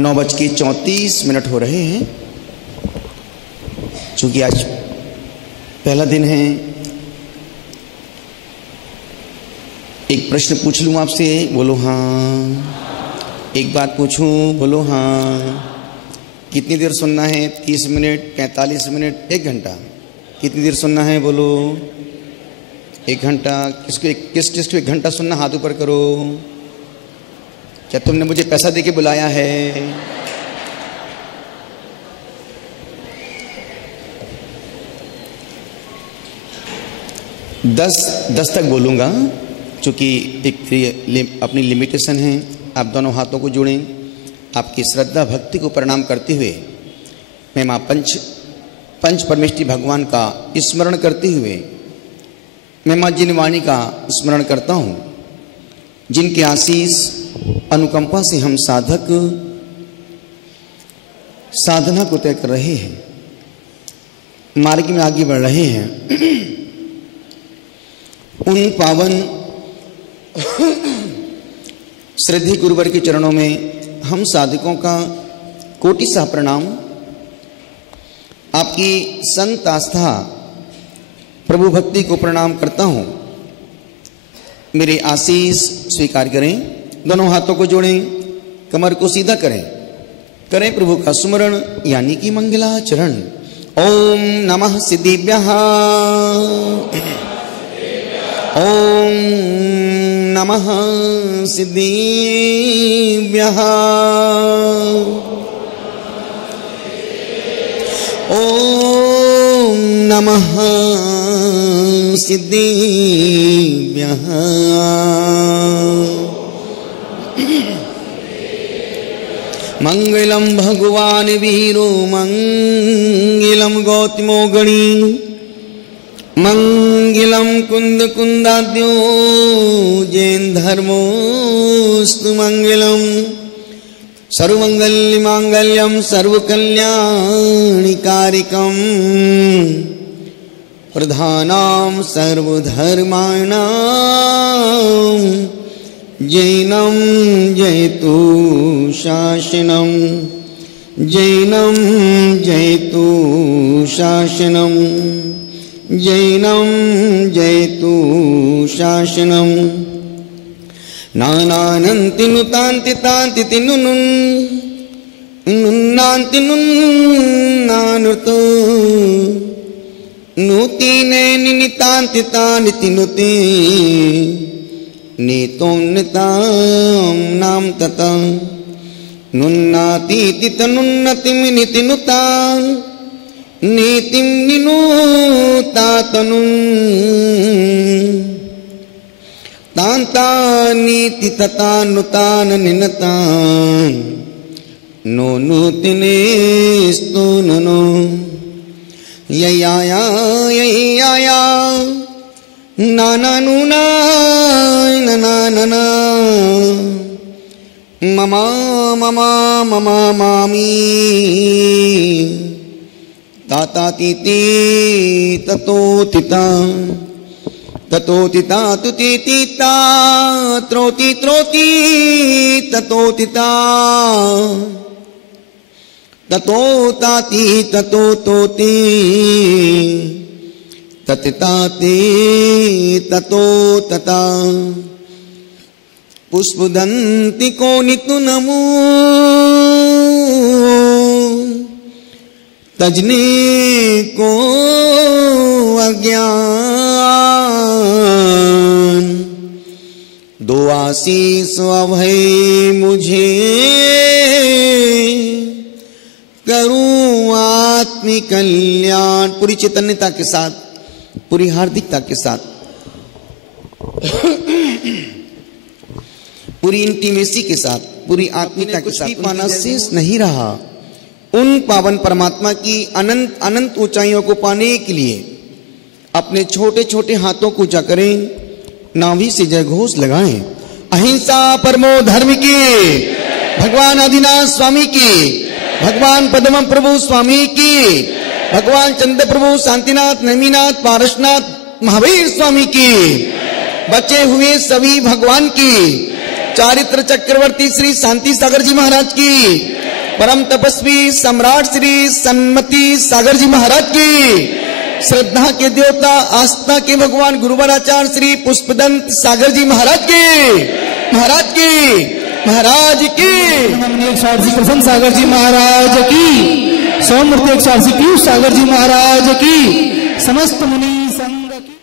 9:34 हो रहे हैं। चूंकि आज पहला दिन है, एक प्रश्न पूछ लूँ आपसे, बोलो हाँ। एक बात पूछूं, बोलो हाँ। कितनी देर सुनना है? 30 मिनट, 45 मिनट, 1 घंटा? कितनी देर सुनना है? बोलो 1 घंटा। किस चीज़ को 1 घंटा सुनना? हाथ ऊपर करो। क्या तुमने मुझे पैसा देके बुलाया है? दस तक बोलूँगा, चूँकि एक अपनी लिमिटेशन है। आप दोनों हाथों को जोड़ें, आपकी श्रद्धा भक्ति को प्रणाम करते हुए मैं माँ पंच परमेष्ठी भगवान का स्मरण करते हुए मैं माँ जिनवाणी का स्मरण करता हूँ, जिनके आशीष अनुकंपा से हम साधक साधना को तय कर रहे हैं, मार्ग में आगे बढ़ रहे हैं। उन पावन श्रद्धेय गुरुवर के चरणों में हम साधकों का कोटि सा प्रणाम। आपकी संत आस्था प्रभु भक्ति को प्रणाम करता हूँ। मेरे आशीष स्वीकार करें। दोनों हाथों को जोड़ें, कमर को सीधा करें प्रभु का सुमरण यानी कि मंगलाचरण। ओम नमः सिद्धिभ्यः, ओम नमः सिद्धिभ्यः, ओम नमः सिद्धिभ्यः। मंगलम भगवान वीरो मंगलम गौतमो गणी, मंगलम कुंद कुंदाद्यो जैन धर्मोस्तु मंगलम। सर्वमंगल मांगल्यम सर्वकल्याणिकारिकम, प्रधानाम सर्वधर्माणाम जैनम जयतु शासनम, जैनम जयतु शासनम, जैनम जयतु शासनम। नानानन्ति नुतान्ति तान्ति तिनुनुन् नुन्नान्ति नुन्नानुतो नूतीने निनितान्ति तानि तिनुते नीतोन्नितां नाम तता नुन्नातीति तनुन्नतिं नितिनुतान् नीतिं निनूतातनुन् तान्तानीति ततानुतान निनतान् नो नूतिनेस्तु ननो। ययाया ययाया नाना नूना नना नना ममा ममा ममा मामी तातातीति ततोतिता ततोतिता तुतिता त्रोति त्रोति ततोतिता ततोताति ततोतोति ततिताति ततो तता। पुष्पदन्ति को नितु नमो तजने को अज्ञान। दो आशीष अभय मुझे करूं आत्मिक कल्याण। पूरी चैतन्यता के साथ, पूरी हार्दिकता के साथ, पूरी इंटीमेसी के साथ, पूरी आत्मिकता के साथ पाना शेष नहीं रहा। उन पावन परमात्मा की अनंत अनंत ऊंचाइयों को पाने के लिए अपने छोटे छोटे हाथों को ऊंचा करें, नाभि से जय घोष लगाएं। अहिंसा परमो धर्म की, भगवान आदिनाथ स्वामी की, भगवान पद्म प्रभु स्वामी की, भगवान चंद्र प्रभु शांतिनाथ नमीनाथ पारसनाथ महावीर स्वामी की, बचे हुए सभी भगवान की, चारित्र चक्रवर्ती श्री शांति सागर जी महाराज की, परम तपस्वी सम्राट श्री सन्मति सागर जी महाराज की, श्रद्धा के देवता आस्था के भगवान गुरुवराचार्य श्री पुष्पदंत सागर जी महाराज की, महाराज की, महाराज की, प्रसन्न सागर जी महाराज की, सौमूर्ति पीयूष सागर जी महाराज की, समस्त मुनि संघ की।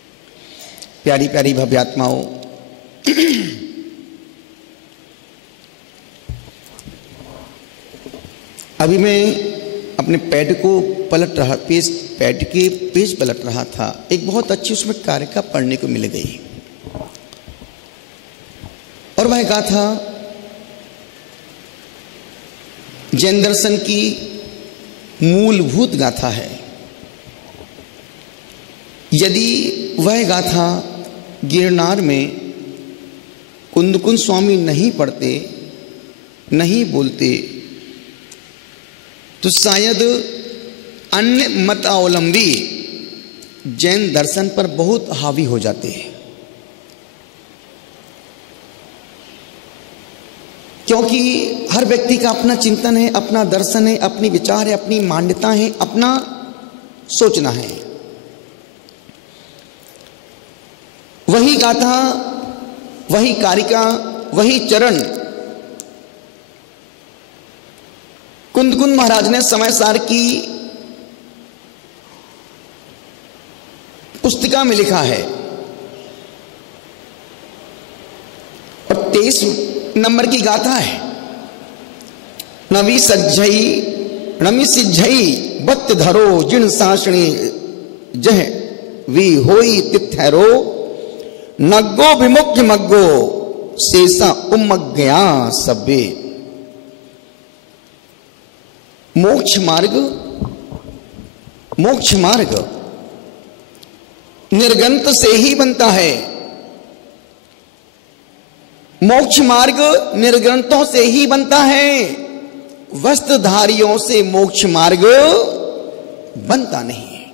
प्यारी प्यारी भव्य आत्माओं, अभी मैं अपने पैड को पलट रहा, पैड के पेज पलट रहा था, एक बहुत अच्छी उसमें कारिका पढ़ने को मिल गई और वह गाथा जैन दर्शन की मूलभूत गाथा है। यदि वह गाथा गिरनार में कुंदकुंद स्वामी नहीं पढ़ते, नहीं बोलते, तो शायद अन्य मतावलंबी जैन दर्शन पर बहुत हावी हो जाते हैं, क्योंकि हर व्यक्ति का अपना चिंतन है, अपना दर्शन है, अपनी विचार है, अपनी मान्यता है, अपना सोचना है। वही गाथा, वही कारिका, वही चरण कुंदकुंद महाराज ने समय सार की पुस्तिका में लिखा है और 23 नंबर की गाथा है। नवी सिज्झई बत धरो जिन सासणी जह वी होई तिथैरो नग्गो विमुख्य मग्गो शेषा उमग्गया सबे। मोक्ष मार्ग निर्गंत से ही बनता है। मोक्ष मार्ग निर्ग्रंथों से ही बनता है, वस्त्रधारियों से मोक्ष मार्ग बनता नहीं है।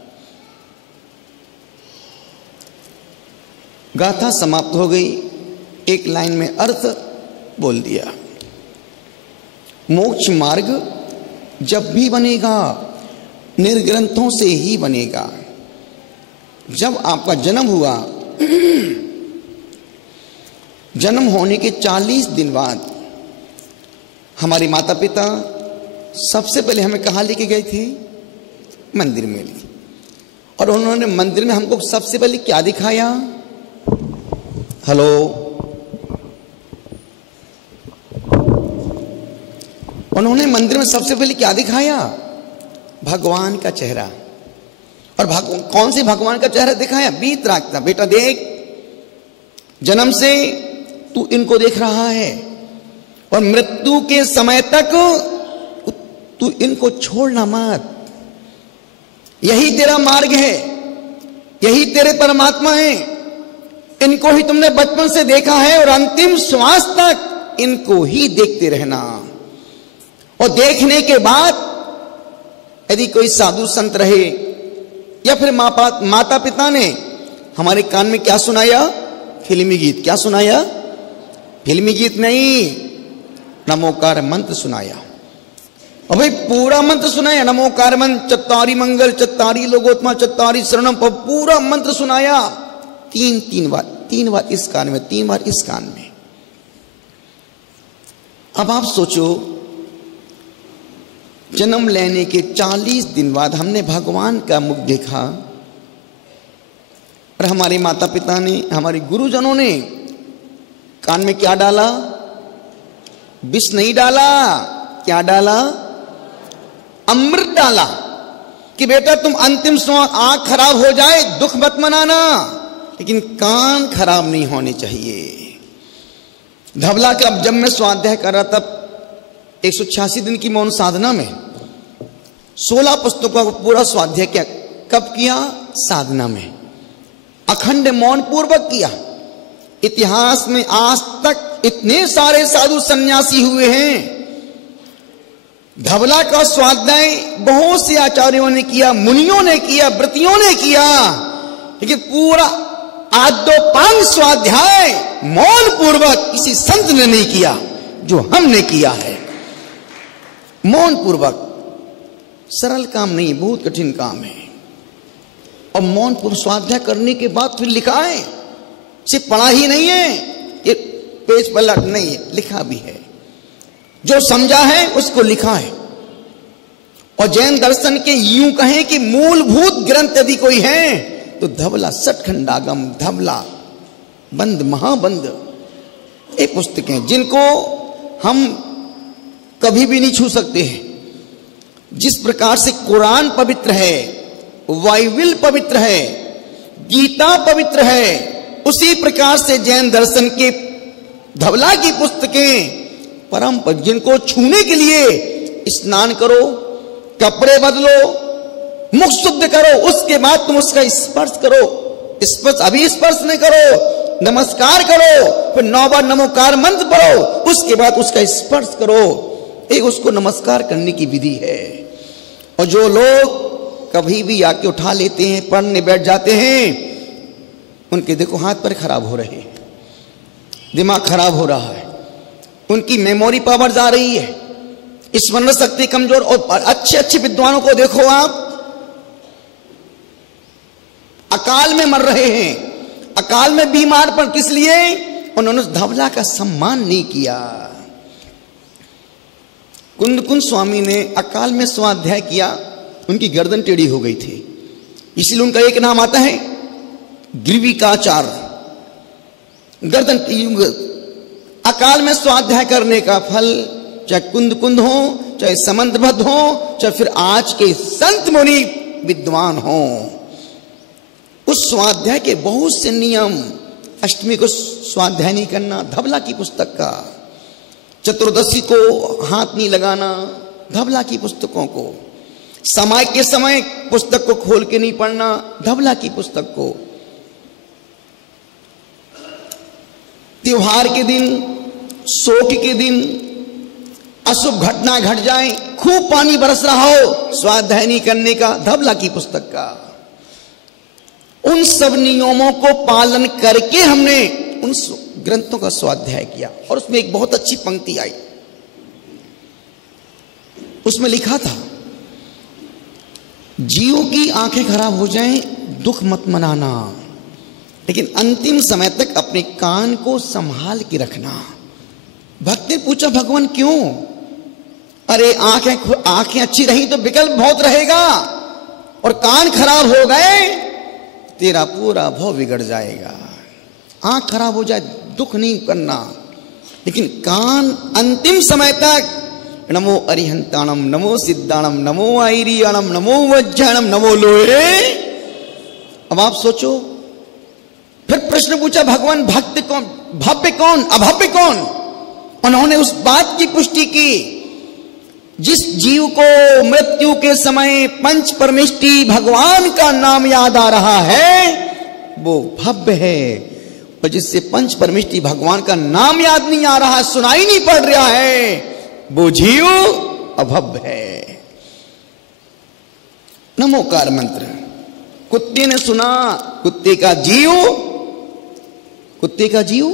गाथा समाप्त हो गई, एक लाइन में अर्थ बोल दिया। मोक्ष मार्ग जब भी बनेगा निर्ग्रंथों से ही बनेगा। जब आपका जन्म हुआ, जन्म होने के 40 दिन बाद हमारे माता पिता सबसे पहले हमें कहाँ लेके गए थे? मंदिर में ले। और उन्होंने मंदिर में हमको सबसे पहले क्या दिखाया? हेलो, उन्होंने मंदिर में सबसे पहले क्या दिखाया? भगवान का चेहरा। और कौन से भगवान का चेहरा दिखाया? बीत राखता, बेटा देख, जन्म से तू इनको देख रहा है और मृत्यु के समय तक तू इनको छोड़ना मत। यही तेरा मार्ग है, यही तेरे परमात्मा है। इनको ही तुमने बचपन से देखा है और अंतिम श्वास तक इनको ही देखते रहना। और देखने के बाद यदि कोई साधु संत रहे या फिर माता पिता ने हमारे कान में क्या सुनाया? फिल्मी गीत। क्या सुनाया? फिल्मी गीत नहीं, नमोकार मंत्र सुनाया। और भाई पूरा मंत्र सुनाया, नमोकार मंत्र, चत्तारी मंगल, चत्तारी लोकोत्तमा, चत्तारी शरणम, पूरा मंत्र सुनाया। तीन बार इस कान में, 3 बार इस कान में। अब आप सोचो, जन्म लेने के 40 दिन बाद हमने भगवान का मुख देखा और हमारे माता पिता ने, हमारे गुरुजनों ने कान में क्या डाला? विष नहीं डाला, क्या डाला? अमृत डाला कि बेटा तुम अंतिम श्वास, आंख खराब हो जाए दुख मत मनाना, लेकिन कान खराब नहीं होने चाहिए। धवला का जब मैं स्वाध्याय कर रहा था 186 दिन की मौन साधना में, 16 पुस्तकों का पूरा स्वाध्याय किया। कब किया? साधना में। अखंड मौन पूर्वक किया। इतिहास में आज तक इतने सारे साधु सन्यासी हुए हैं। धवला का स्वाध्याय बहुत से आचार्यों ने किया, मुनियों ने किया, व्रतियों ने किया, लेकिन पूरा आद्योपांग स्वाध्याय मौन पूर्वक किसी संत ने नहीं किया जो हमने किया है। मौन पूर्वक, सरल काम नहीं, बहुत कठिन काम है। और मौन पूर्वक स्वाध्याय करने के बाद फिर लिखा है, सिर्फ पढ़ा ही नहीं है, ये पेज पलट नहीं है, लिखा भी है। जो समझा है उसको लिखा है। और जैन दर्शन के यूं कहें कि मूलभूत ग्रंथ यदि कोई है तो धवला सटखंडागम, धवला बंद महाबंद, ये पुस्तकें जिनको हम कभी भी नहीं छू सकते हैं। जिस प्रकार से कुरान पवित्र है, बाइबिल पवित्र है, गीता पवित्र है, उसी प्रकार से जैन दर्शन के धवला की पुस्तकें परम पवित्र, जिनको छूने के लिए स्नान करो, कपड़े बदलो, मुख शुद्ध करो, उसके बाद तुम उसका स्पर्श करो। स्पर्श अभी स्पर्श नहीं करो, नमस्कार करो, फिर 9 बार नमोकार मंत्र पढ़ो, उसके बाद उसका स्पर्श करो। एक उसको नमस्कार करने की विधि है। और जो लोग कभी भी आके उठा लेते हैं, पढ़ने बैठ जाते हैं, उनके देखो हाथ पर खराब हो रहे हैं, दिमाग खराब हो रहा है, उनकी मेमोरी पावर जा रही है, स्मरण शक्ति कमजोर। और अच्छे अच्छे विद्वानों को देखो आप, अकाल में मर रहे हैं, अकाल में बीमार, पर किस लिए? उन्होंने धवला का सम्मान नहीं किया। कुंद स्वामी ने अकाल में स्वाध्याय किया, उनकी गर्दन टेढ़ी हो गई थी, इसलिए उनका एक नाम आता है ग्रीविकाचार्य, गर्दन। अकाल में स्वाध्याय करने का फल चाहे कुंद हो, चाहे समंतभद्द हो, चाहे फिर आज के संत मुनि विद्वान हो, उस स्वाध्याय के बहुत से नियम। अष्टमी को स्वाध्याय नहीं करना, धवला की पुस्तक का। चतुर्दशी को हाथ नहीं लगाना, धवला की पुस्तकों को। समय के समय पुस्तक को खोल के नहीं पढ़ना, धवला की पुस्तक को। त्योहार के दिन, शोक के दिन, अशुभ घटना घट जाए, खूब पानी बरस रहा हो, स्वाध्याय नहीं करने का, धवला की पुस्तक का। उन सब नियमों को पालन करके हमने उन ग्रंथों का स्वाध्याय किया। और उसमें एक बहुत अच्छी पंक्ति आई, उसमें लिखा था, जीव की आंखें खराब हो जाएं, दुख मत मनाना, लेकिन अंतिम समय तक अपने कान को संभाल के रखना। भक्त ने पूछा, भगवान क्यों? अरे आंखें अच्छी रही तो विकल्प बहुत रहेगा, और कान खराब हो गए तेरा पूरा भव बिगड़ जाएगा। आंख खराब हो जाए दुख नहीं करना, लेकिन कान अंतिम समय तक नमो अरिहंताणम, नमो सिद्धाणम, नमो आईरियाणम, नमो वज्जाणम, नमो लोहे। अब आप सोचो, फिर प्रश्न पूछा, भगवान भक्त कौन, भव्य कौन, अभव्य कौन? उन्होंने उस बात की पुष्टि की, जिस जीव को मृत्यु के समय पंच परमेष्टि भगवान का नाम याद आ रहा है वो भव्य है, और जिससे पंच परमेष्टि भगवान का नाम याद नहीं आ रहा, सुनाई नहीं पड़ रहा है, वो जीव अभव्य है। नमोकार मंत्र कुत्ते ने सुना, कुत्ते का जीव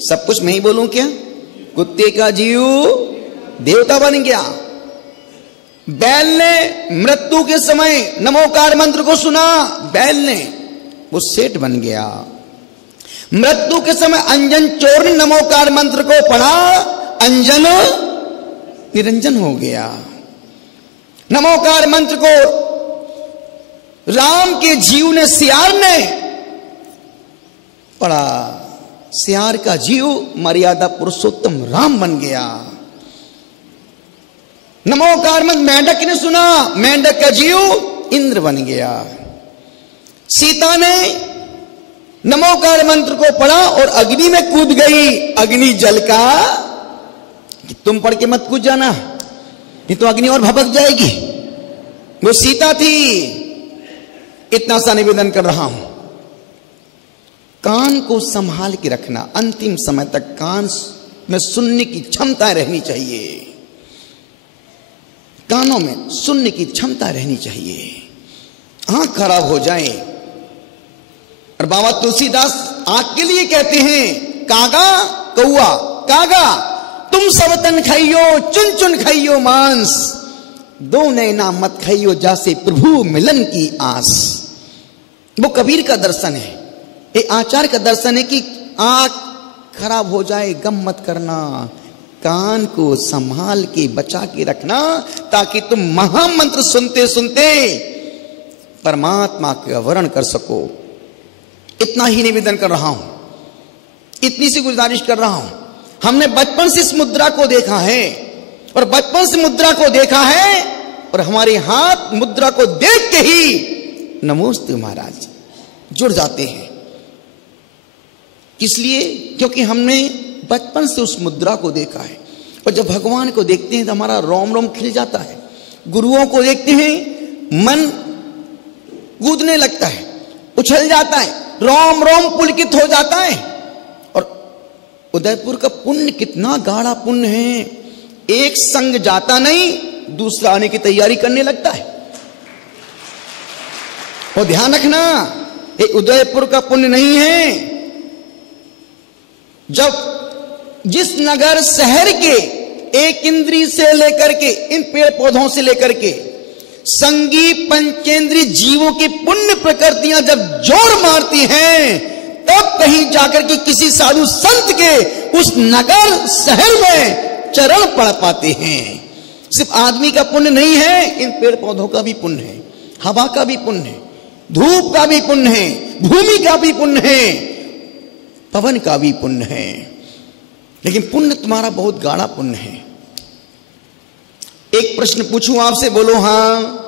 सब कुछ मैं ही बोलूं क्या? कुत्ते का जीव देवता बन गया। बैल ने मृत्यु के समय नमोकार मंत्र को सुना, बैल ने वो सेठ बन गया। मृत्यु के समय अंजन चोर ने नमोकार मंत्र को पढ़ा, अंजन निरंजन हो गया। नमोकार मंत्र को राम के जीव ने, सियार ने पढ़ा, सियार का जीव मर्यादा पुरुषोत्तम राम बन गया। नमोकार मंत्र मेंढक ने सुना, मेंढक का जीव इंद्र बन गया। सीता ने नमोकार मंत्र को पढ़ा और अग्नि में कूद गई, अग्नि जल का, तुम पढ़ के मत कूद जाना, नहीं तो अग्नि और भभक जाएगी। वो सीता थी। इतना सा निवेदन कर रहा हूं, कान को संभाल के रखना, अंतिम समय तक कान में सुनने की क्षमता रहनी चाहिए, कानों में सुनने की क्षमता रहनी चाहिए। आंख खराब हो जाए, और बाबा तुलसीदास आंख के लिए कहते हैं, कागा कौआ, कागा तुम सब तन खाइयो चुन चुन खाइयो मांस, दो नैना मत खाइयो जैसे प्रभु मिलन की आस। वो कबीर का दर्शन है, एक आचार्य का दर्शन है कि आंख खराब हो जाए गम मत करना, कान को संभाल के बचा के रखना, ताकि तुम महामंत्र सुनते सुनते परमात्मा का वर्ण कर सको। इतना ही निवेदन कर रहा हूं, इतनी सी गुजारिश कर रहा हूं। हमने बचपन से इस मुद्रा को देखा है, और बचपन से मुद्रा को देखा है, और हमारे हाथ मुद्रा को देख के ही नमोस्तु महाराज जुड़ जाते हैं। किस लिए? क्योंकि हमने बचपन से उस मुद्रा को देखा है। और जब भगवान को देखते हैं तो हमारा रोम रोम खिल जाता है। गुरुओं को देखते हैं मन कूदने लगता है, उछल जाता है, रोम रोम पुलकित हो जाता है। और उदयपुर का पुण्य कितना गाढ़ा पुण्य है, एक संग जाता नहीं दूसरा आने की तैयारी करने लगता है। और ध्यान रखना, ये उदयपुर का पुण्य नहीं है। जब जिस नगर शहर के एक इंद्री से लेकर के, इन पेड़ पौधों से लेकर के संगी पंचेंद्रीय जीवों की पुण्य प्रकृतियां जब जोर मारती हैं, तब कहीं जाकर के किसी साधु संत के उस नगर शहर में चरण पड़ पाते हैं। सिर्फ आदमी का पुण्य नहीं है, इन पेड़ पौधों का भी पुण्य है, हवा का भी पुण्य है, धूप का भी पुण्य है, भूमि का भी पुण्य है, पवन का भी पुण्य है। लेकिन पुण्य तुम्हारा बहुत गाढ़ा पुण्य है। एक प्रश्न पूछूं आपसे, बोलो हाँ।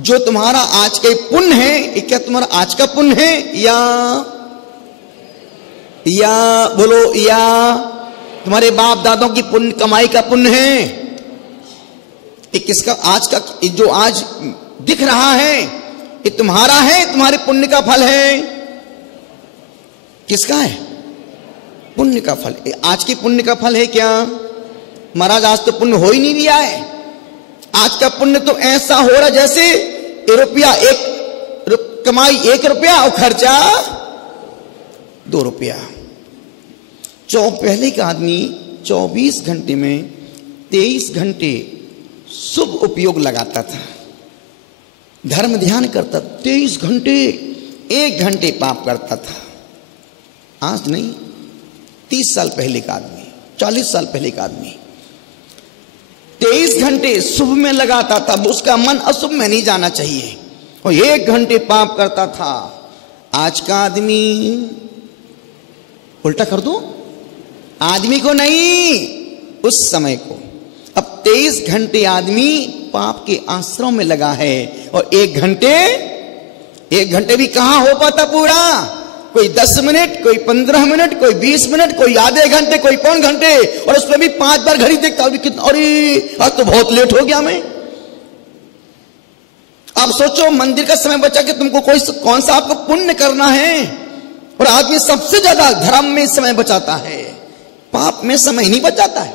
जो तुम्हारा आज का पुण्य है, ये क्या तुम्हारा आज का पुण्य है, या बोलो, या तुम्हारे बाप दादों की पुण्य कमाई का पुण्य है? ये किसका आज का, जो आज दिख रहा है, ये तुम्हारा है, तुम्हारे पुण्य का फल है? किसका है? पुण्य का फल। आज के पुण्य का फल है क्या? महाराज आज तो पुण्य हो ही नहीं रहा है। आज का पुण्य तो ऐसा हो रहा जैसे रुपया कमाई 1 रुपया और खर्चा 2 रुपया। पहले का आदमी 24 घंटे में 23 घंटे शुभ उपयोग लगाता था, धर्म ध्यान करता, 23 घंटे 1 घंटे पाप करता था। आज नहीं, 30 साल पहले का आदमी, 40 साल पहले का आदमी 23 घंटे शुभ में लगाता था, उसका मन अशुभ में नहीं जाना चाहिए, और 1 घंटे पाप करता था। आज का आदमी उल्टा कर दो, आदमी को नहीं, उस समय को। अब 23 घंटे आदमी पाप के आश्रम में लगा है, और 1 घंटे भी कहां हो पाता पूरा? कोई 10 मिनट, कोई 15 मिनट, कोई 20 मिनट, कोई आधे घंटे, कोई पौन घंटे, और उसमें भी 5 बार घड़ी देखता हूं कितना, अरे आज तो बहुत लेट हो गया मैं। आप सोचो, मंदिर का समय बचा के तुमको कौन सा आपको पुण्य करना है? और आदमी सबसे ज्यादा धर्म में समय बचाता है, पाप में समय नहीं बचाता है,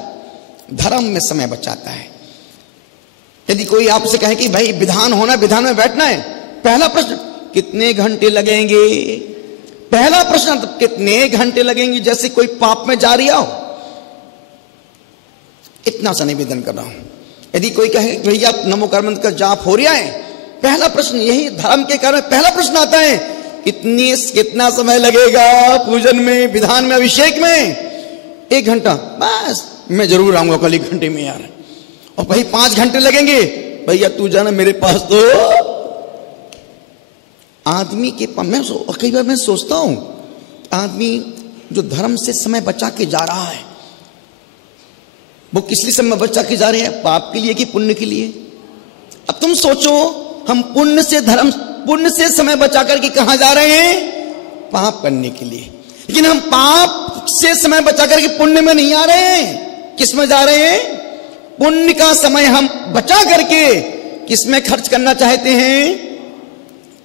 धर्म में समय बचाता है। यदि कोई आपसे कहे कि भाई विधान होना, विधान में बैठना है, पहला प्रश्न कितने घंटे लगेंगे? पहला प्रश्न तो कितने घंटे लगेंगे, जैसे कोई पाप में जा रहा हो। इतना सा निवेदन कर रहा हूं। यदि कोई कहे भैया नमो कर्मंत का जाप हो रहा है, पहला प्रश्न यही धर्म के कारण पहला प्रश्न आता है, कितना समय लगेगा पूजन में, विधान में, अभिषेक में? 1 घंटा, बस मैं जरूर आऊंगा कल 1 घंटे में यार। और भाई 5 घंटे लगेंगे, भैया तू जाना मेरे पास तो। आदमी के कई बार मैं सोचता हूं, आदमी जो धर्म से समय बचा के जा रहा है, वो किस लिए समय बचा के जा रहे हैं? पाप के लिए कि पुण्य के लिए? अब तुम सोचो, हम पुण्य से समय बचा करके कहां जा रहे हैं? पाप करने के लिए। लेकिन हम पाप से समय बचा करके पुण्य में नहीं आ रहे हैं, किस में जा रहे हैं? पुण्य का समय हम बचा करके किस में खर्च करना चाहते हैं?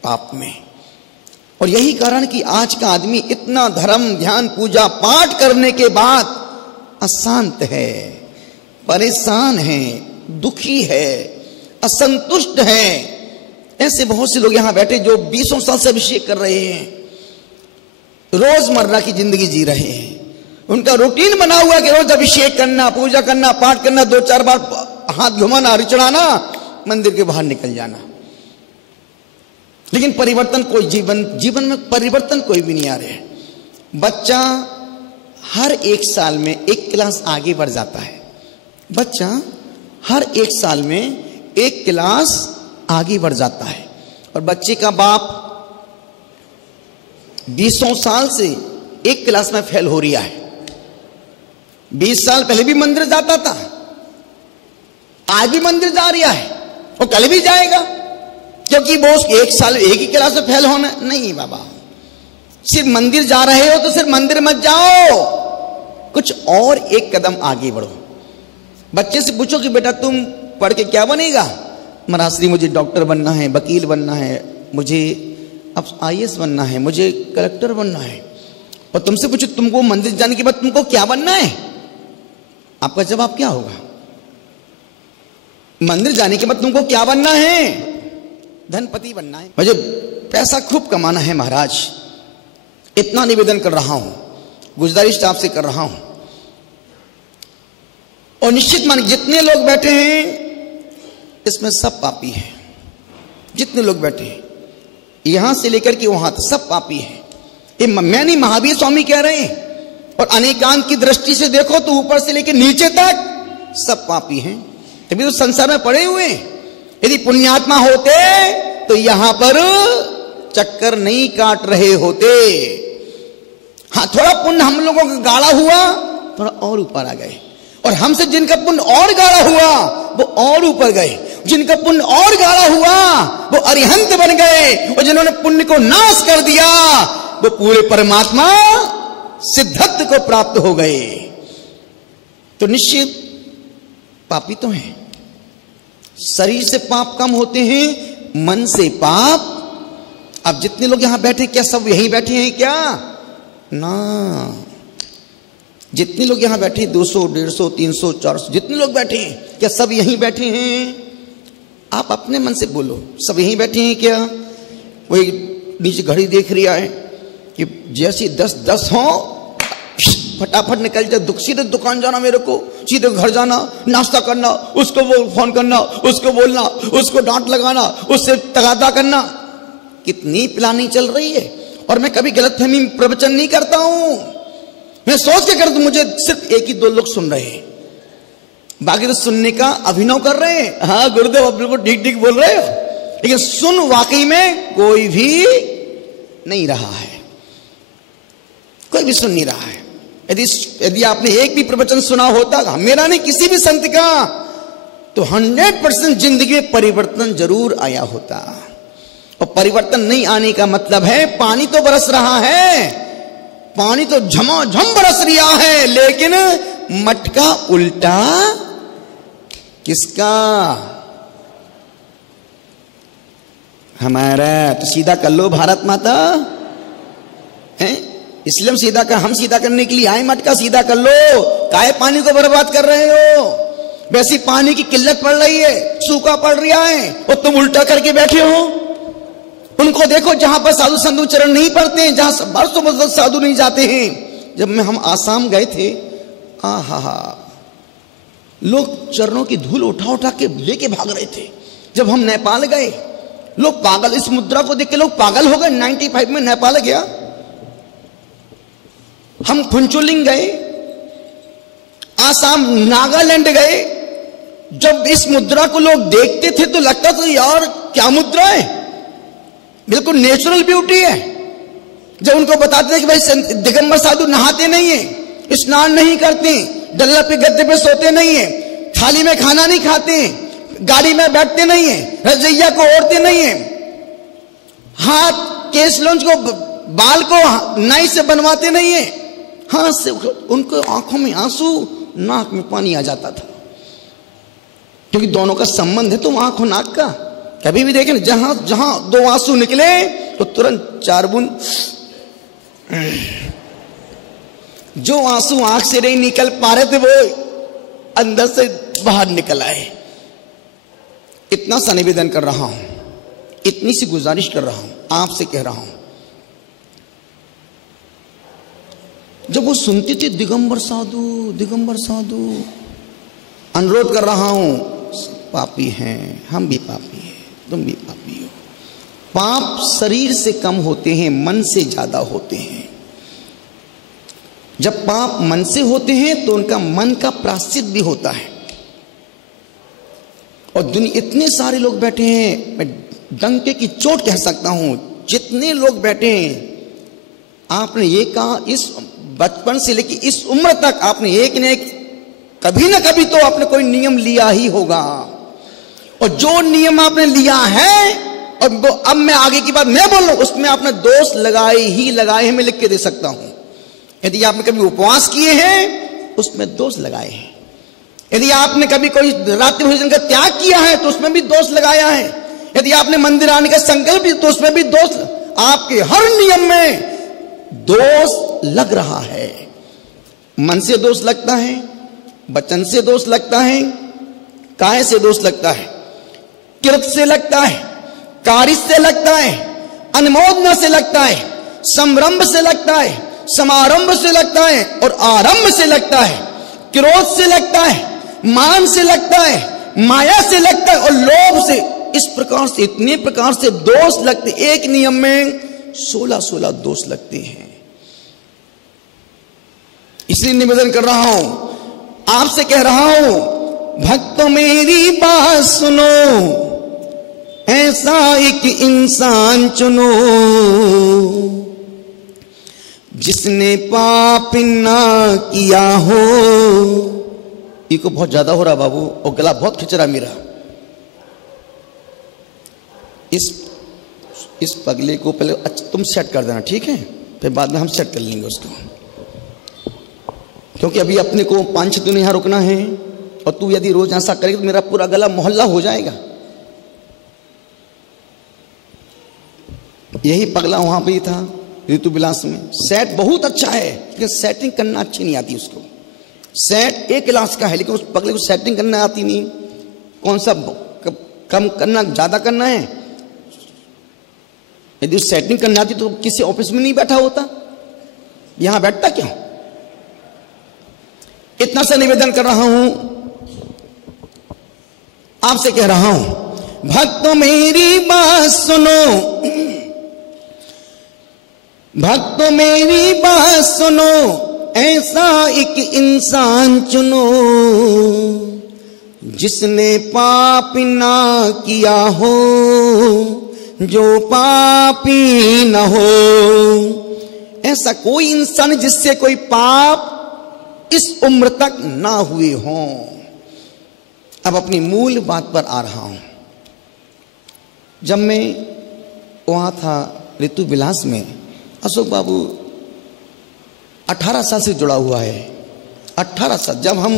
पाप में। और यही कारण कि आज का आदमी इतना धर्म ध्यान पूजा पाठ करने के बाद अशांत है, परेशान है, दुखी है, असंतुष्ट है। ऐसे बहुत से लोग यहां बैठे जो 20 साल से अभिषेक कर रहे हैं, रोजमर्रा की जिंदगी जी रहे हैं, उनका रूटीन बना हुआ कि रोज अभिषेक करना, पूजा करना, पाठ करना, 2-4 बार हाथ घुमाना, चढ़ाना, मंदिर के बाहर निकल जाना। लेकिन परिवर्तन कोई जीवन में परिवर्तन कोई भी नहीं आ रहा है। बच्चा हर 1 साल में 1 क्लास आगे बढ़ जाता है। बच्चा हर 1 साल में 1 क्लास आगे बढ़ जाता है। और बच्चे का बाप 20 साल से 1 क्लास में फेल हो रहा है। 20 साल पहले भी मंदिर जाता था, आज भी मंदिर जा रहा है और कल भी जाएगा, क्योंकि वो 1 साल 1 ही क्लास में फेल होना नहीं। बाबा सिर्फ मंदिर जा रहे हो तो सिर्फ मंदिर मत जाओ, कुछ और 1 कदम आगे बढ़ो। बच्चे से पूछो कि बेटा तुम पढ़ के क्या बनेगा? महाराज श्री मुझे डॉक्टर बनना है, वकील बनना है, मुझे अब IAS बनना है, मुझे कलेक्टर बनना है। और तुमसे पूछो तुमको मंदिर जाने के बाद तुमको क्या बनना है? आपका जवाब क्या होगा? मंदिर जाने के बाद तुमको क्या बनना है? धनपति बनना है, मुझे पैसा खूब कमाना है महाराज। इतना निवेदन कर रहा हूं, गुजारिश आपसे कर रहा हूं। और निश्चित मान जितने लोग बैठे हैं इसमें सब पापी हैं। जितने लोग बैठे हैं यहां से लेकर के वहां तक सब पापी हैं। ये मैं नहीं, महावीर स्वामी कह रहे हैं। और अनेकांत की दृष्टि से देखो तो ऊपर से लेकर नीचे तक सब पापी हैं। तभी तो संसार में पड़े हुए हैं। यदि पुण्यात्मा होते तो यहां पर चक्कर नहीं काट रहे होते। हाँ, थोड़ा पुण्य हम लोगों का गाढ़ा हुआ, थोड़ा और ऊपर आ गए। और हमसे जिनका पुण्य और गाढ़ा हुआ वो और ऊपर गए। जिनका पुण्य और गाढ़ा हुआ वो अरिहंत बन गए। और जिन्होंने पुण्य को नाश कर दिया वो पूरे परमात्मा सिद्धत्व को प्राप्त हो गए। तो निश्चित पापी तो हैं। शरीर से पाप कम होते हैं, मन से पाप। अब जितने लोग यहां बैठे, क्या सब यहीं बैठे हैं क्या? ना, जितने लोग यहां बैठे 200, 150, 300, 400 जितने लोग बैठे हैं, क्या सब यहीं बैठे हैं? आप अपने मन से बोलो, सब यहीं बैठे हैं क्या? वही नीचे घड़ी देख रहा है कि जैसे 10 हो फटाफट निकल जाए, सीधे दुकान जाना, मेरे को सीधे घर जाना, नाश्ता करना, उसको वो फोन करना, उसको बोलना, उसको डांट लगाना, उससे तगादा करना। कितनी प्लानिंग चल रही है। और मैं कभी गलतफहमी प्रवचन नहीं करता हूं। मैं सोच के करता हूं, मुझे सिर्फ 1 ही 2 लोग सुन रहे हैं, बाकी तो सुनने का अभिनव कर रहे हैं। हाँ गुरुदेव आप बिल्कुल ठीक ठीक बोल रहे हो, लेकिन सुन वाकई में कोई भी नहीं रहा है। कोई भी सुन नहीं रहा है। यदि आपने एक भी प्रवचन सुना होता, मेरा नहीं किसी भी संत का, तो 100% जिंदगी में परिवर्तन जरूर आया होता। और परिवर्तन नहीं आने का मतलब है पानी तो बरस रहा है, पानी तो झमाझम बरस रहा है, लेकिन मटका उल्टा किसका? हमारा। तो सीधा कर लो भारत माता है, इसलिए हम सीधा करने के लिए आए। मटका सीधा कर लो, काहे पानी को बर्बाद कर रहे हो? वैसी पानी की किल्लत पड़ रही है, सूखा पड़ रहा है, और तुम उल्टा करके बैठे हो। उनको देखो जहां पर साधु संतों चरण नहीं पड़ते हैं, जहां बरसों बरसों साधु नहीं जाते हैं। जब हम आसाम गए थे, लोग चरणों की धूल उठा उठा के लेके भाग रहे थे। जब हम नेपाल गए, लोग पागल, इस मुद्रा को देख के लोग पागल हो गए। 95 में नेपाल गया, हम फुंचुलिंग गए, आसाम, नागालैंड गए। जब इस मुद्रा को लोग देखते थे तो लगता था यार क्या मुद्रा है, बिल्कुल नेचुरल ब्यूटी है। जब उनको बताते थे कि भाई दिगंबर साधु नहाते नहीं है, स्नान नहीं करते, डल्ला पे गद्दे पे सोते नहीं है, थाली में खाना नहीं खाते, गाड़ी में बैठते नहीं है, रजैया को ओढ़ते नहीं है, हाथ केस लॉन्च को बाल को नाई से बनवाते नहीं है, हाथ से। उनको आंखों में आंसू, नाक में पानी आ जाता था, क्योंकि दोनों का संबंध है तो आंख और नाक का। कभी भी देखें, जहां जहां 2 आंसू निकले तो तुरंत 4 बूंद। जो आंसू आंख से नहीं निकल पा रहे थे वो अंदर से बाहर निकल आए। इतना सा निवेदन कर रहा हूं, इतनी सी गुजारिश कर रहा हूं, आपसे कह रहा हूं, जब वो सुनती थी दिगंबर साधु, दिगंबर साधु, अनुरोध कर रहा हूं, पापी हैं, हम भी पापी हैं, तुम भी पापी हो। पाप शरीर से कम होते हैं, मन से ज्यादा होते हैं। जब पाप मन से होते हैं तो उनका मन का प्रायश्चित भी होता है। और दुनिया इतने सारे लोग बैठे हैं, मैं डंके की चोट कह सकता हूं, जितने लोग बैठे हैं, आपने ये कहा इस बचपन से लेकर इस उम्र तक आपने एक न एक कभी ना कभी तो आपने कोई नियम लिया ही होगा। और जो नियम आपने लिया है, और वो अब मैं आगे की बात मैं बोल रहा हूं, उसमें आपने दोष लगाए ही लगाए हैं, मैं लिख के दे सकता हूं। यदि आपने कभी उपवास किए हैं उसमें दोष लगाए हैं, यदि आपने कभी कोई रात्रि भोजन का त्याग किया है तो उसमें भी दोष लगाया है, यदि आपने मंदिर आने का संकल्प किया तो उसमें भी दोष, आपके हर नियम में दोष लग रहा है। मन से दोष लगता है, वचन से दोष लगता है, काय से दोष लगता है, कृत से लगता है, कार्य से लगता है, अनुमोदना से लगता है, संरंभ से लगता है, समारंभ से लगता है और आरंभ से लगता है, क्रोध से लगता है, मान से लगता है, माया से लगता है और लोभ से। इस प्रकार से इतने प्रकार से दोष लगते, एक नियम में 16 दोष लगते हैं। इसलिए निवेदन कर रहा हूं, आपसे कह रहा हूं, भक्तों मेरी बात सुनो, ऐसा एक इंसान चुनो जिसने पाप ना किया हो। ये को बहुत ज्यादा हो रहा बाबू, और गला बहुत खिंच रहा मेरा। इस पगले को पहले अच्छा तुम सेट कर देना, ठीक है, फिर बाद में हम सेट कर लेंगे उसको, क्योंकि अभी अपने को 5-6 दिन यहां रुकना है। और तू यदि रोज ऐसा करेगा तो मेरा पूरा गला मोहल्ला हो जाएगा। यही पगला वहां पे ही था ऋतु विलास में। सेट बहुत अच्छा है लेकिन सेटिंग करना अच्छी नहीं आती उसको। सेट एक क्लास का है लेकिन उस पगले को सेटिंग करना आती नहीं। कौन सा कम करना ज्यादा करना है। यदि उस सेटिंग करना आती तो किसी ऑफिस में नहीं बैठा होता, यहां बैठता क्यों। इतना सा निवेदन कर रहा हूं, आपसे कह रहा हूं, भक्तों मेरी बात सुनो, भक्तों मेरी बात सुनो, ऐसा एक इंसान चुनो जिसने पाप ना किया हो, जो पापी न हो। ऐसा कोई इंसान जिससे कोई पाप इस उम्र तक ना हुए हों। अब अपनी मूल बात पर आ रहा हूं। जब मैं वहां था ऋतु विलास में, अशोक बाबू 18 साल से जुड़ा हुआ है। 18 साल। जब हम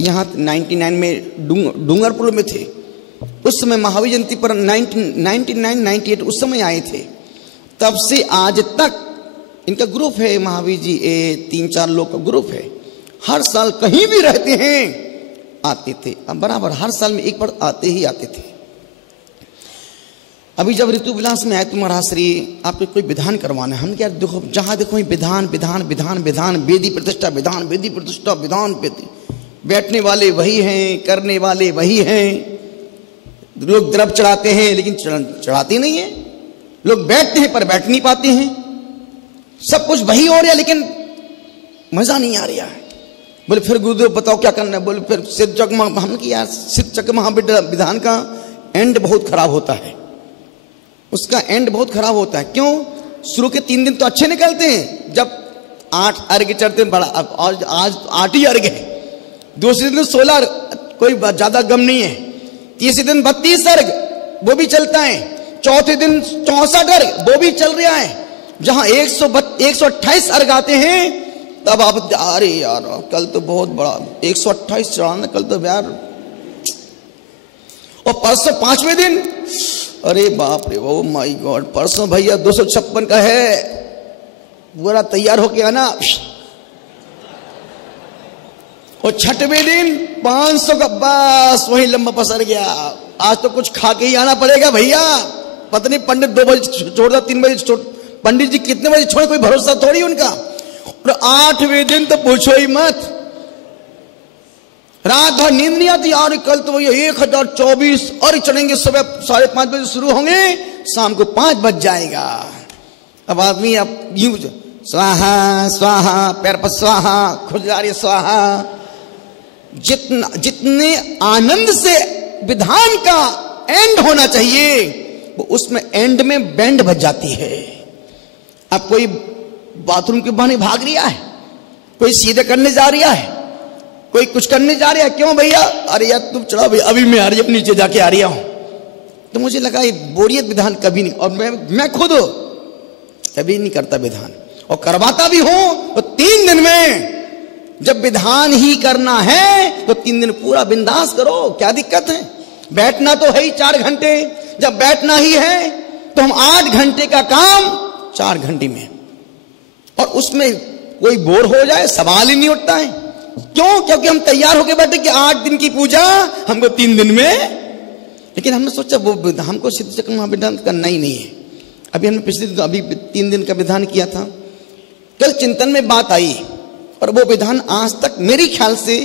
यहाँ 99 में डूंगरपुर में थे, उस समय महावीर जयंती पर 99-98 उस समय आए थे। तब से आज तक इनका ग्रुप है, महावीर जी 3-4 लोग का ग्रुप है। हर साल कहीं भी रहते हैं आते थे, अब बराबर हर साल में एक बार आते ही आते थे। अभी जब ऋतु विलास में आए तो महाराज श्री आपको कोई विधान करवाना है। हम क्या देखो, जहां देखो विधान विधान विधान विधान, वेदी प्रतिष्ठा विधान, वेदी प्रतिष्ठा विधान, बैठने वाले वही हैं, करने वाले वही हैं। लोग द्रव्य चढ़ाते हैं लेकिन चढ़ाते नहीं है। लोग बैठते हैं पर बैठ नहीं पाते हैं। सब कुछ वही हो रहा है लेकिन मजा नहीं आ रहा है। बोले फिर गुरुदेव बताओ क्या करना है। बोले फिर सिद्ध चक हम की यार, सिद्ध चक महाविधान का एंड बहुत खराब होता है। उसका एंड बहुत खराब होता है। क्यों? शुरू के 3 दिन तो अच्छे निकलते हैं, जब 8 अर्घ चढ़ते हैं, बड़ा आज 8 ही अर्घ है। दूसरे दिन 16, कोई ज्यादा गम नहीं है। तीसरे दिन 32 अर्घ, वो भी चलता है। चौथे दिन 64 अर्घ, वो भी चल रहा है। जहां 128 अर्घ आते हैं तब आप, अरे यार कल तो बहुत बड़ा 128 चढ़ाना, कल तो यार। और परसों 5वें दिन, अरे बाप रे, ओ माय गॉड, परसों भैया 256 का है, पूरा तैयार होके आना। और 6वें दिन 500 का, बस वही लंबा पसर गया। आज तो कुछ खा के ही आना पड़ेगा भैया। पता नहीं पंडित 2 बजे छोड़, 3 बजे छोड़, पंडित जी कितने बजे छोड़े, कोई भरोसा थोड़ी उनका। और 8वें दिन तो पूछो ही मत, रात भर नींद नहीं आती यार, कल तो वही 1024 और चढ़ेंगे, सुबह 5:30 बजे शुरू होंगे, शाम को 5 बज जाएगा। अब आदमी अब यूं स्वाहा स्वाहा, पैर पर स्वाहा, खुजलारी स्वाहा, जितने आनंद से विधान का एंड होना चाहिए वो उसमें एंड में बैंड बज जाती है। अब कोई बाथरूम के बहाने भाग रहा है, कोई सीधे करने जा रहा है, कोई कुछ करने जा रहा है, क्यों भैया? अरे यार तुम चढ़ा भैया, अभी मैं आ रही, नीचे जाके आ रहा हूं। तो मुझे लगा ये बोरियत विधान कभी नहीं, और मैं खुद कभी नहीं करता विधान, और करवाता भी हूं तो 3 दिन में। जब विधान ही करना है तो 3 दिन पूरा बिंदास करो, क्या दिक्कत है? बैठना तो है ही 4 घंटे, जब बैठना ही है तो हम 8 घंटे का काम 4 घंटे में, और उसमें कोई बोर हो जाए सवाल ही नहीं उठता है। क्यों? क्योंकि हम तैयार होके बैठे कि 8 दिन की पूजा हमको 3 दिन में। लेकिन हमने सोचा वो हमको सिद्ध चक्र महाविधान करना ही नहीं है। अभी हमने पिछले दिन अभी 3 दिन का विधान किया था, कल चिंतन में बात आई, और वो विधान आज तक मेरे ख्याल से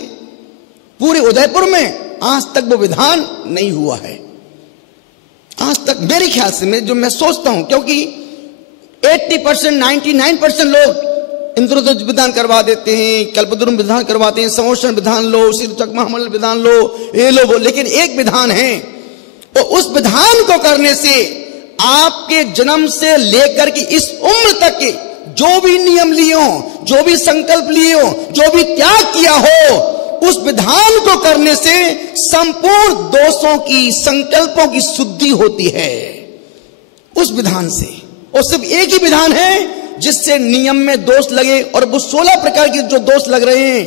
पूरे उदयपुर में आज तक वो विधान नहीं हुआ है। आज तक मेरे ख्याल से मैं सोचता हूं, क्योंकि 80% 99% लोग इंद्रध्वज विधान करवा देते हैं, कल्पद्रुम विधान करवाते हैं, समोषण विधान लो, सिद्ध चक्र महामंडल विधान लो, ये लो वो, लेकिन एक विधान है, तो उस विधान को करने से आपके जन्म से लेकर के इस उम्र तक के जो भी नियम लिए हो, जो भी संकल्प लिए हो, जो भी त्याग किया हो, उस विधान को करने से संपूर्ण दोषों की, संकल्पों की शुद्धि होती है उस विधान से। और सिर्फ एक ही विधान है जिससे नियम में दोष लगे, और वो 16 प्रकार के जो दोष लग रहे हैं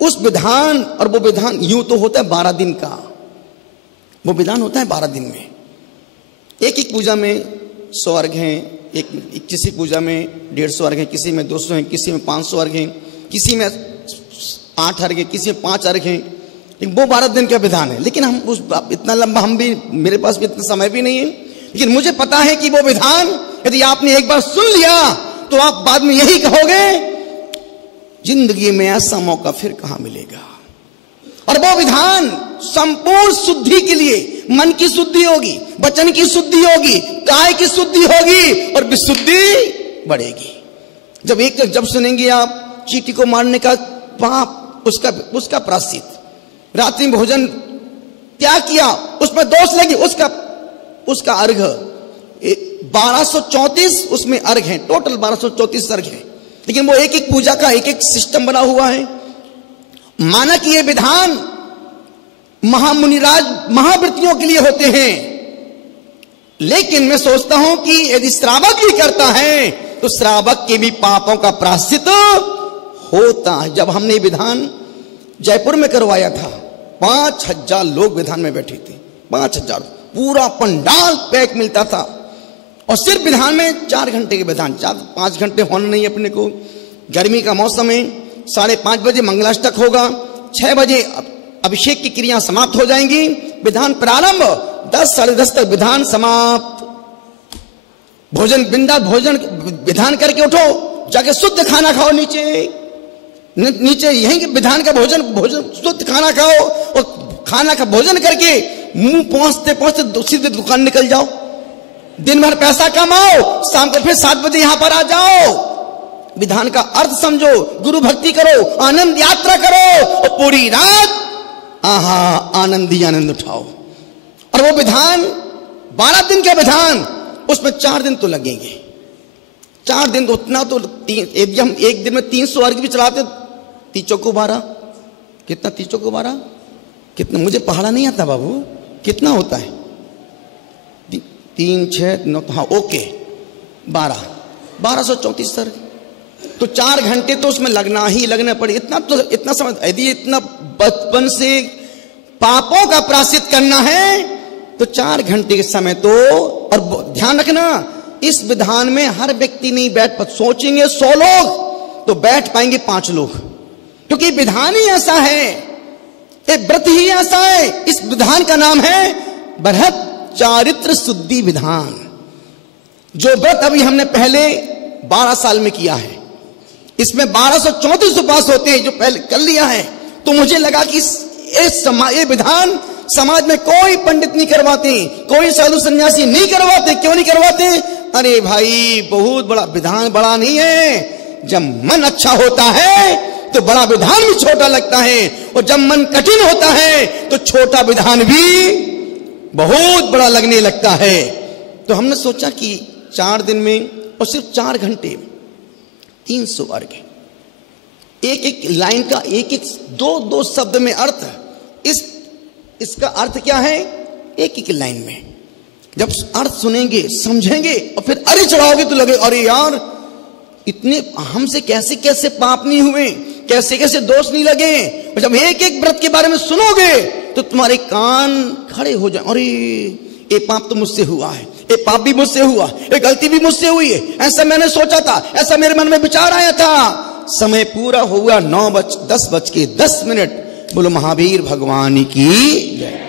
उस विधान, और वो विधान यूं तो होता है 12 दिन का, वो विधान होता है 12 दिन में। एक पूजा में 100 अर्घ हैं, किसी पूजा में 150 अर्घ हैं, किसी में 200 हैं, किसी में 500 अर्घ हैं, किसी में 8 अर्घ हैं, किसी में 5 अर्घ हैं, लेकिन वो 12 दिन का विधान है। लेकिन हम उस इतना लंबा, हम भी, मेरे पास भी इतना समय भी नहीं है, लेकिन मुझे पता है कि वो विधान यदि आपने एक बार सुन लिया तो आप बाद में यही कहोगे, जिंदगी में ऐसा मौका फिर कहां मिलेगा। और वो विधान संपूर्ण शुद्धि के लिए, मन की शुद्धि होगी, वचन की शुद्धि होगी, काय की शुद्धि होगी, और विशुद्धि बढ़ेगी। जब सुनेंगे आप चींटी को मारने का पाप, उसका प्रायश्चित, रात्रि में भोजन त्याग किया उसमें दोष लगी, उसका अर्घ 1234 उसमें अर्घ हैं, टोटल 1234 अर्घ हैं, लेकिन वो एक एक पूजा का एक एक सिस्टम बना हुआ है। माना कि ये विधान महामुनिराज महाव्रतियों के लिए होते हैं, लेकिन मैं सोचता हूं कि यदि श्रावक भी करता है तो श्रावक के भी पापों का प्रायश्चित होता है। जब हमने विधान जयपुर में करवाया था, 5000 लोग विधान में बैठे थे, 5000, पूरा पंडाल पैक मिलता था, और सिर्फ विधान में 4 घंटे के विधान, 4-5 घंटे होना नहीं अपने को। गर्मी का मौसम है, 5:30 बजे मंगलाष्टक होगा, 6 बजे अभिषेक की क्रिया समाप्त हो जाएंगी, विधान प्रारंभ, 10 साढ़े 10 तक विधान समाप्त। भोजन विधान करके उठो, जाके शुद्ध खाना खाओ, नीचे यहीं विधान का भोजन शुद्ध खाना खाओ, और खाना का भोजन करके मुंह पहुंचते सीधे दुकान निकल जाओ, दिन भर पैसा कमाओ, शाम को फिर 7 बजे यहां पर आ जाओ। विधान का अर्थ समझो, गुरु भक्ति करो, आनंद यात्रा करो, और पूरी रात आनंद ही आनंद उठाओ। और वो विधान 12 दिन का विधान, उसमें 4 दिन तो लगेंगे। 4 दिन तो उतना तो, यदि हम एक दिन में 300 अर्घ भी चलाते, 3 चौको 12, कितना 3 चौको 12 कितना, मुझे पहाड़ा नहीं आता बाबू, कितना होता है? 3 6 9, हाँ ओके, 1234 अर्घ, तो 4 घंटे तो उसमें लगना पड़े। इतना समझ, यदि इतना बचपन से पापों का प्रायश्चित करना है तो 4 घंटे के समय तो, और ध्यान रखना इस विधान में हर व्यक्ति नहीं बैठ पा, सोचेंगे 100 लोग तो बैठ पाएंगे 5 लोग, क्योंकि विधान ही ऐसा है, ये व्रत ही ऐसा है। इस विधान का नाम है बृहत चारित्र शुद्धि विधान, जो व्रत अभी हमने पहले 12 साल में किया है, इसमें 1234 उपास होते हैं जो पहले कर लिया है। तो मुझे लगा कि ये विधान समाज में कोई पंडित नहीं करवाते, कोई साधु सन्यासी नहीं करवाते। क्यों नहीं करवाते? अरे भाई, बहुत बड़ा विधान बड़ा नहीं है। जब मन अच्छा होता है तो बड़ा विधान भी छोटा लगता है, और जब मन कठिन होता है तो छोटा विधान भी बहुत बड़ा लगने लगता है। तो हमने सोचा कि 4 दिन में और सिर्फ 4 घंटे 300 अर्घ, एक एक लाइन का एक एक 2-2 शब्द में अर्थ। इसका अर्थ क्या है? एक एक लाइन में जब अर्थ सुनेंगे, समझेंगे और फिर अरे चढ़ाओगे तो लगे अरे यार, इतने हमसे कैसे कैसे पाप नहीं हुए, कैसे कैसे दोष नहीं लगे। और जब एक एक व्रत के बारे में सुनोगे तो तुम्हारे कान खड़े हो जाए, अरे ये पाप तो मुझसे हुआ है, ये पाप भी मुझसे हुआ, ये गलती भी मुझसे हुई है, ऐसा मैंने सोचा था, ऐसा मेरे मन में विचार आया था। समय पूरा हुआ 9:10 बोलो महावीर भगवान की जय।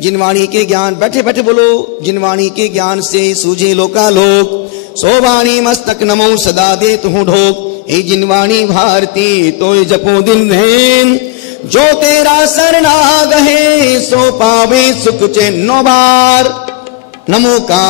जिनवाणी के ज्ञान, बैठे बैठे बोलो, जिनवाणी के ज्ञान से सूझे लोकालोक, सोवाणी मस्तक नमो सदा दे तू ढोक। ए जिनवाणी भारती तो जपो दिन धैन, जो तेरा शरणाग है सो पावे सुख चैन। 9 बार नमो का